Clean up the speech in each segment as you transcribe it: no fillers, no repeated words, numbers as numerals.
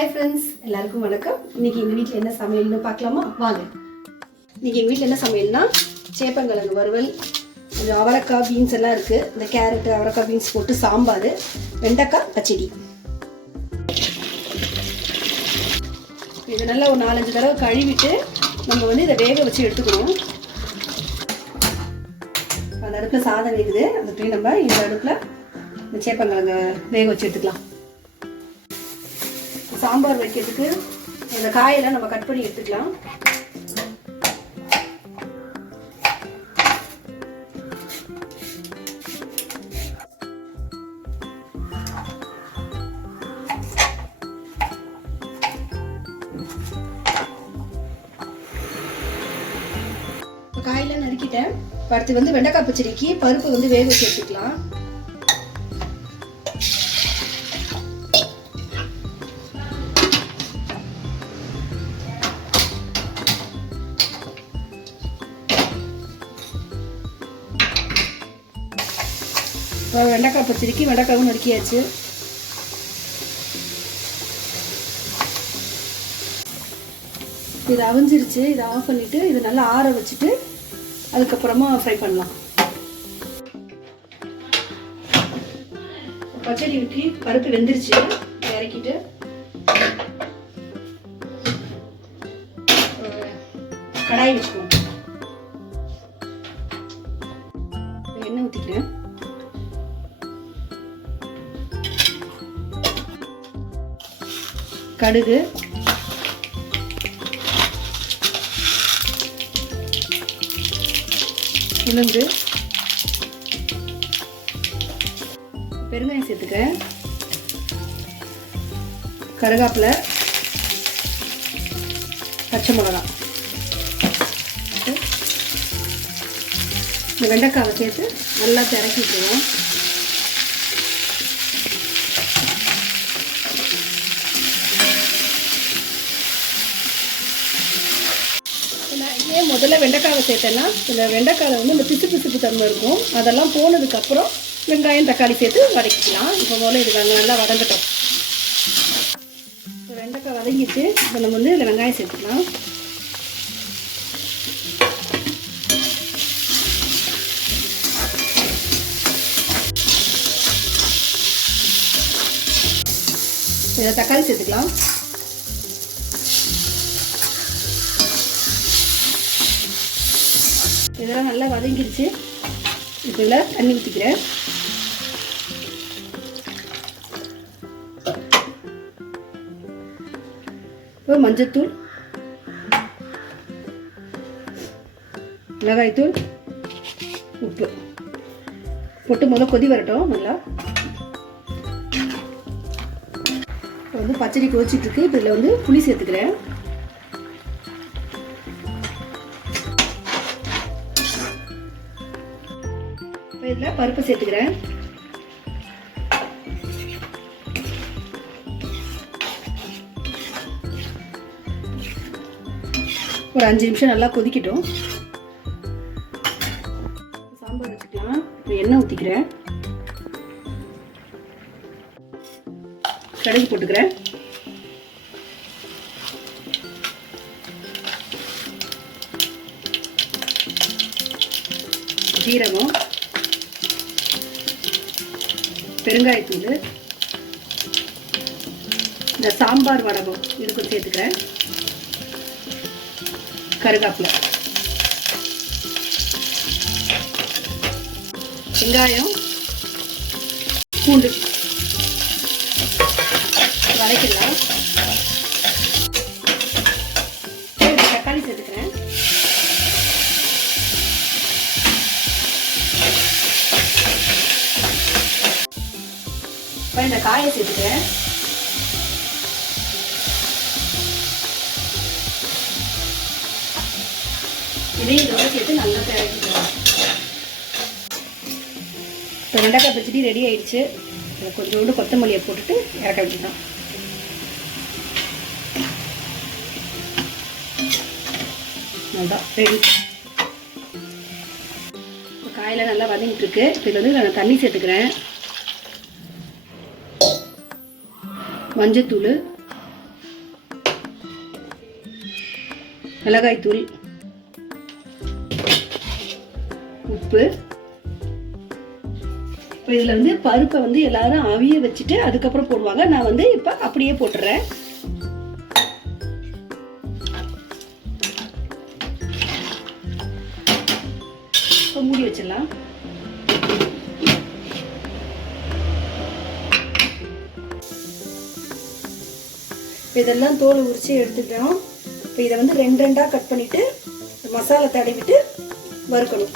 Hi friends, எல்லாருக்கும் வணக்கம். இன்றைக்கி எங்கள் வீட்டில் என்ன சமையல்னு பார்க்கலாமா? வாங்க. இன்றைக்கி எங்கள் வீட்டில் என்ன சமையல்னா சேப்பங்கிழங்கு வறுவல், கொஞ்சம் அவரைக்காய் பீன்ஸ் எல்லாம் இருக்குது. இந்த கேரட்டு அவரைக்காய் பீன்ஸ் போட்டு சாம்பார், வெண்டைக்காய் பச்சடி. இது நல்லா ஒரு 4-5 தடவை கழுவிட்டு நம்ம இதை வேக வச்சு எடுத்துக்கணும். அந்த அடுப்பில் சாதம் வேகுது, அதுக்குள்ளே நம்ம இந்த அடுப்பில் இந்த சேப்பங்கிழங்கு வேக வச்சு எடுத்துக்கலாம். சாம்பார் வைக்கிறதுக்கு இந்த காயெல்லாம் நம்ம கட் பண்ணி எடுத்துக்கலாம். காயெல்லாம் நறுக்கிட்டேன். அடுத்து வெண்டைக்காய் பச்சடிக்கு பருப்பு வேக வச்சு எடுத்துக்கலாம். வெண்டைக்காய் பச்சடிக்கு வெண்டைக்காயும் நறுக்கியாச்சு. இது அவிஞ்சிருச்சு. இதை ஆஃப் பண்ணிட்டு இதை நல்லா ஆற வச்சுட்டு அதுக்கப்புறமா ஃப்ரை பண்ணலாம். பச்சடி ஊற்றி பருப்பு வெந்துருச்சு, இறக்கிட்டு கடாய் வச்சுக்குவோம். எண்ணெய் ஊற்றிக்கிறேன். கடுகு, உளுந்து, பெருங்காயம் சேர்த்துக்கிறேன். கருவேப்பிலை, பச்சை மிளகாய், இந்த வெண்டைக்காவை சேர்த்து நல்லா திரட்டிட்டுருவோம். முதல்ல வெண்டைக்காவை சேர்த்தேன்னா இந்த வெண்டைக்காயில் இந்த பிசுப்பு தன்மை இருக்கும். அதெல்லாம் போனதுக்கப்புறம் வெங்காயம் தக்காளி சேர்த்து வதக்கிக்கலாம். இப்போ முதல்ல இது நல்லா வதங்கட்டும். இப்போ வெண்டைக்காய் வதங்கிட்டு இப்போ நம்ம இதில் வெங்காயம் சேர்த்துக்கலாம். இதில் தக்காளி சேர்த்துக்கலாம். இதெல்லாம் நல்லா வதங்கிடுச்சு. இப்போ இதில் தண்ணி ஊற்றிக்கிறேன். இப்போ மஞ்சத்தூள், மிளகாய்த்தூள், உப்பு போட்டு முதல்ல கொதி வரட்டும். நல்லா இப்போ பச்சடி கொதிச்சிட்ருக்கு. இப்போ இதில் புளி சேர்த்துக்கிறேன். இதில் பருப்பு சேர்த்துக்கிறேன். ஒரு 5 நிமிஷம் நல்லா கொதிக்கட்டும். சாம்பார் வச்சுக்கலாம். எண்ணெய் ஊற்றிக்கிறேன். கடுகு போட்டுக்கிறேன். ஜீரகம், பெருங்காயத்தூள், இந்த சாம்பார் வடகம் இதுக்கு சேர்த்துக்கிறேன். கருவேப்பிலை, வெங்காயம், பூண்டு வதக்கிடலாம். தக்காளி சேர்த்துக்கிறேன். இந்த காயை சேர்த்துக்கிறேன். இதையும் இதோட சேர்த்து நல்லா இறக்கிக்கலாம். இப்போ வெண்டைக்காய் பச்சடி ரெடி ஆயிடுச்சு. கொஞ்சோண்டு கொத்தமல்லியை போட்டுட்டு இறக்க வேண்டியதான். நல்லா ரெடி. இப்போ காயெல்லாம் நல்லா வதங்கிட்டு இருக்கு. இப்போ இதில் நான் தண்ணி சேர்த்துக்கிறேன். மஞ்சத்தூள், மிளகாய்த்தூள், உப்பு. இப்போ இதில் வந்து பருப்பை வந்து எல்லாரும் அவிய வச்சுட்டு அதுக்கப்புறம் போடுவாங்க. நான் வந்து இப்போ அப்படியே போட்டுறேன். இப்போ மூடி வச்சிடலாம். இப்போ இதெல்லாம் தோல் உரிச்சு எடுத்துக்கிறோம். இப்போ இதை வந்து 2 2 கட் பண்ணிட்டு மசாலா தடவிட்டு வறுக்கணும்.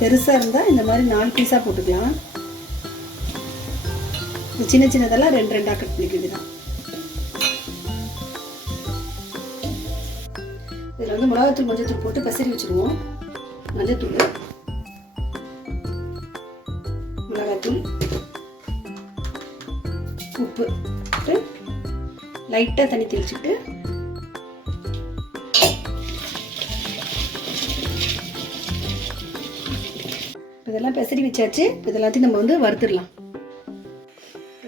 பெருசாக இருந்தால் இந்த மாதிரி 4 பீஸாக போட்டுக்கலாம். சின்ன சின்னதெல்லாம் 2 2 கட் பண்ணிக்கலாம். இதில் வந்து மிளகாத்தூள், மஞ்சத்தூள் போட்டு பசரி வச்சுருவோம். மஞ்சத்தூள், மிளகாத்தூள், உப்பு லைட்டாக தண்ணி தெளிச்சுட்டு இதெல்லாம் பெசரி வச்சாச்சு. இதெல்லாத்தையும் நம்ம வந்து வறுத்துடலாம்.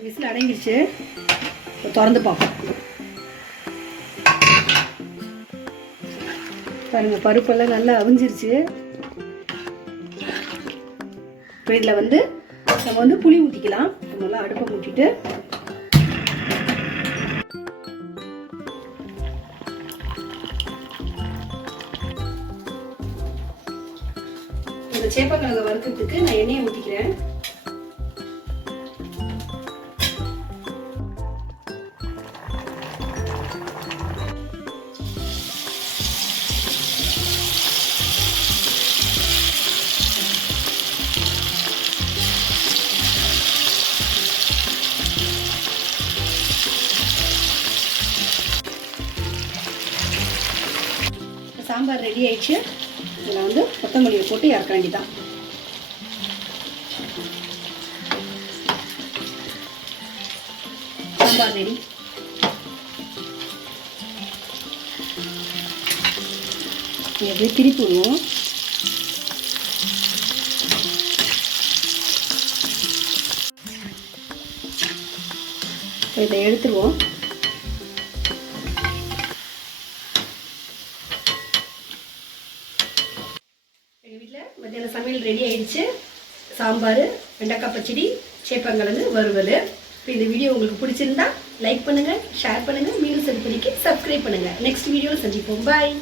விசில் அடங்கிருச்சு. திறந்து பார்ப்போம். பாருங்க, பருப்பெல்லாம் நல்லா அவிஞ்சிருச்சு. இப்போ இதில் வந்து நம்ம வந்து புளி ஊற்றிக்கலாம். நல்லா அடுப்பை மூட்டிட்டு இந்த சேப்பக்கிழங்கு வறுக்கிறதுக்கு நான் எண்ணெயை ஊற்றிக்கிறேன். சாம்பார் ரெடி ஆயிடுச்சு. இதில் வந்து கொத்தமல்லியை போட்டு இறக்க வேண்டியதான். சாம்பார் ரெடி. அப்படியே திருப்பி விடுவோம். இதை எடுத்துருவோம். எங்கள் வீட்டில் மத்தியான சமையல் ரெடி ஆயிடுச்சு. சாம்பார், வெண்டைக்காய் பச்சடி, சேப்பங்கிழங்கு வறுவல். இப்போ இந்த வீடியோ உங்களுக்கு பிடிச்சிருந்தா லைக் பண்ணுங்கள், ஷேர் பண்ணுங்கள், மீண்டும் செல்படிக்கு சப்ஸ்கிரைப் பண்ணுங்கள். நெக்ஸ்ட் வீடியோவில் சந்திப்போம். பாய்.